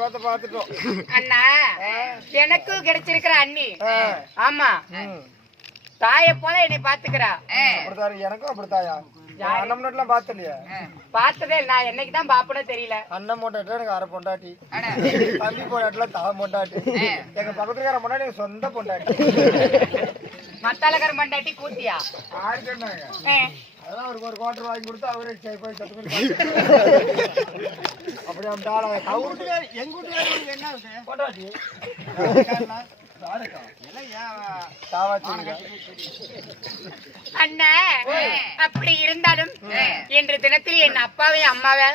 பார்த்து பார்த்துட்டோம் அண்ணா. எனக்கும் கிடைச்சிருக்கிற அண்ணி. ஆமா, தாயை போல என்னை பாத்துக்கிறா. அப்படித்தான் எனக்கும் அப்படித்தாயா. அண்ணன் முன்னாடிலாம் பார்த்தலையா? பார்த்ததே நான் என்னைக்குதான் பாப்பனே தெரியல. அண்ணன் பொண்டாட்டி எனக்கு அரை பொண்டாட்டி, தம்பி பொண்டாட்டிலாம் தலை பொண்டாட்டி, எங்க பக்கத்துக்கார பொண்டாட்டி எங்க சொந்த பொண்டாட்டி. மத்தாலக்கார மண்டாட்டி கூத்தியா? ஆறு சொன்னாங்க. அதான் அவருக்கு ஒரு குவார்டர் வாங்கி கொடுத்து அவரே போய் கத்துக்கிட்டு அப்படி எங்க வீட்டுக்காரருக்கு என்ன பொண்டாட்டி அண்ணா. அப்படி இருந்தாலும் இன்று தினத்தில் என் அப்பாவே அம்மாவை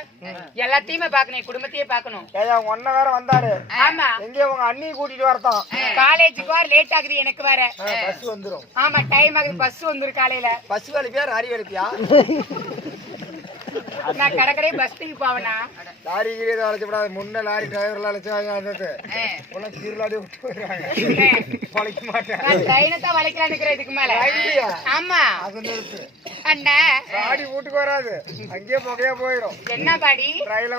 எல்லாத்தையுமே பாக்கணும், குடும்பத்தையே பாக்கணும். ஒன்ன வேற வந்தாரு. ஆமா, எங்க உங்க அண்ணி கூட்டிட்டு வரதான். காலேஜுக்கு வர லேட் ஆகுது எனக்கு வேற. பஸ் வந்துரும். ஆமா, டைம் ஆகுது. பஸ் வந்துரும் காலையில. பஸ் வேலைப்பியா லாரி வேலைப்பியா? நான் கடற்கரை பஸ்ஸுக்கு போவனா? லாரி கீழே அழைச்சப்படாது. முன்ன லாரி டிரைவர்ல அழைச்சு கீழாடி விட்டு போயிடுறாங்க. வளைக்க மாட்டேன். ட்ரெயினத்தான் வளைக்கலான்னு இதுக்கு மேல. ஆமா, அது நிறுத்து அண்ணா. பாடி வீட்டுக்கு வராது, அங்கேயே புகையா போயிடும். என்ன பாடி? ரயில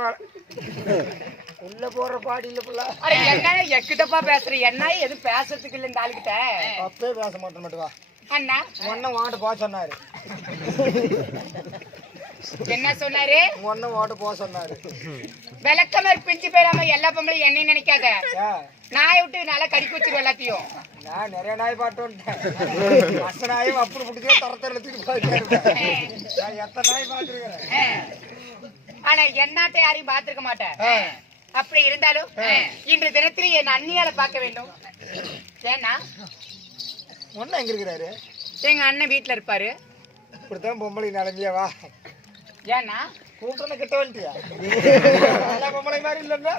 உள்ள போற பாடி இல்ல புள்ள. என்ன எக்கிட்டப்பா பேசுற? என்ன எதுவும் பேசுறதுக்கு இல்ல இந்த ஆளுகிட்ட. அப்பே பேச மாட்டேன் மட்டும் வா. அண்ணா ஒன்னும் வாட்டு போ சொன்னாரு. என்ன சொன்னாரு? ஒன்னும் வாட்டு போ சொன்னாரு. விளக்கமாரி பிஞ்சு போயிடாம எல்லா பொம்பளையும் என்னையும் நினைக்காத. நாயை விட்டு நல்லா கடிக்க வச்சிருவோம் எல்லாத்தையும். நான் நிறைய நாய் பாட்டு மற்ற நாயும் அப்படி பிடிச்சா தரத்தர தூக்கிட்டு போயிட்டு எத்தனை நாய் பாத்துருக்கிறேன். ஆனா என்னாட்ட யாரையும் பாத்துருக்க மாட்டேன். அப்படி இருந்தாலும் இன்று தினத்திலே என் அண்ணியால பார்க்க வேண்டும். ஏன்னா ஒன்னும் எங்க இருக்கிறாரு? எங்க அண்ணன் வீட்டுல இருப்பாரு. இப்படித்தான் பொம்பளை நிலம்பியா வா. ஏன்னா கூப்பிட்டு கிட்ட வந்துட்டியா? பொம்பளை மாதிரி இல்லைன்னா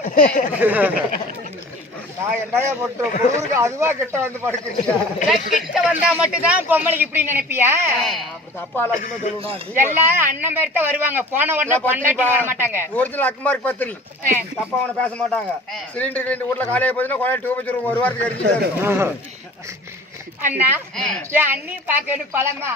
நான் என்னையா போட்டு பொருளுக்கு அதுவா கிட்ட வந்து படுக்கிறீங்க. கிட்ட வந்தா மட்டும்தான் பொம்பளைக்கு இப்படி நினைப்பியா? அப்பா எல்லாத்தையுமே சொல்லணும். எல்லாம் அண்ணன் பேர் தான் வருவாங்க. போன உடனே பொண்டாட்டி வர மாட்டாங்க. ஒரிஜினல் அக்குமார்க் பத்திரி அப்பா அவனை பேச மாட்டாங்க. சிலிண்டர் கிளிண்டர் வீட்டுல காலையை போச்சுன்னா குழந்தை டூ வச்சிருவோம். ஒரு வாரத்துக்கு அடிச்சு அண்ணா, என் அண்ணி பாக்க பழமா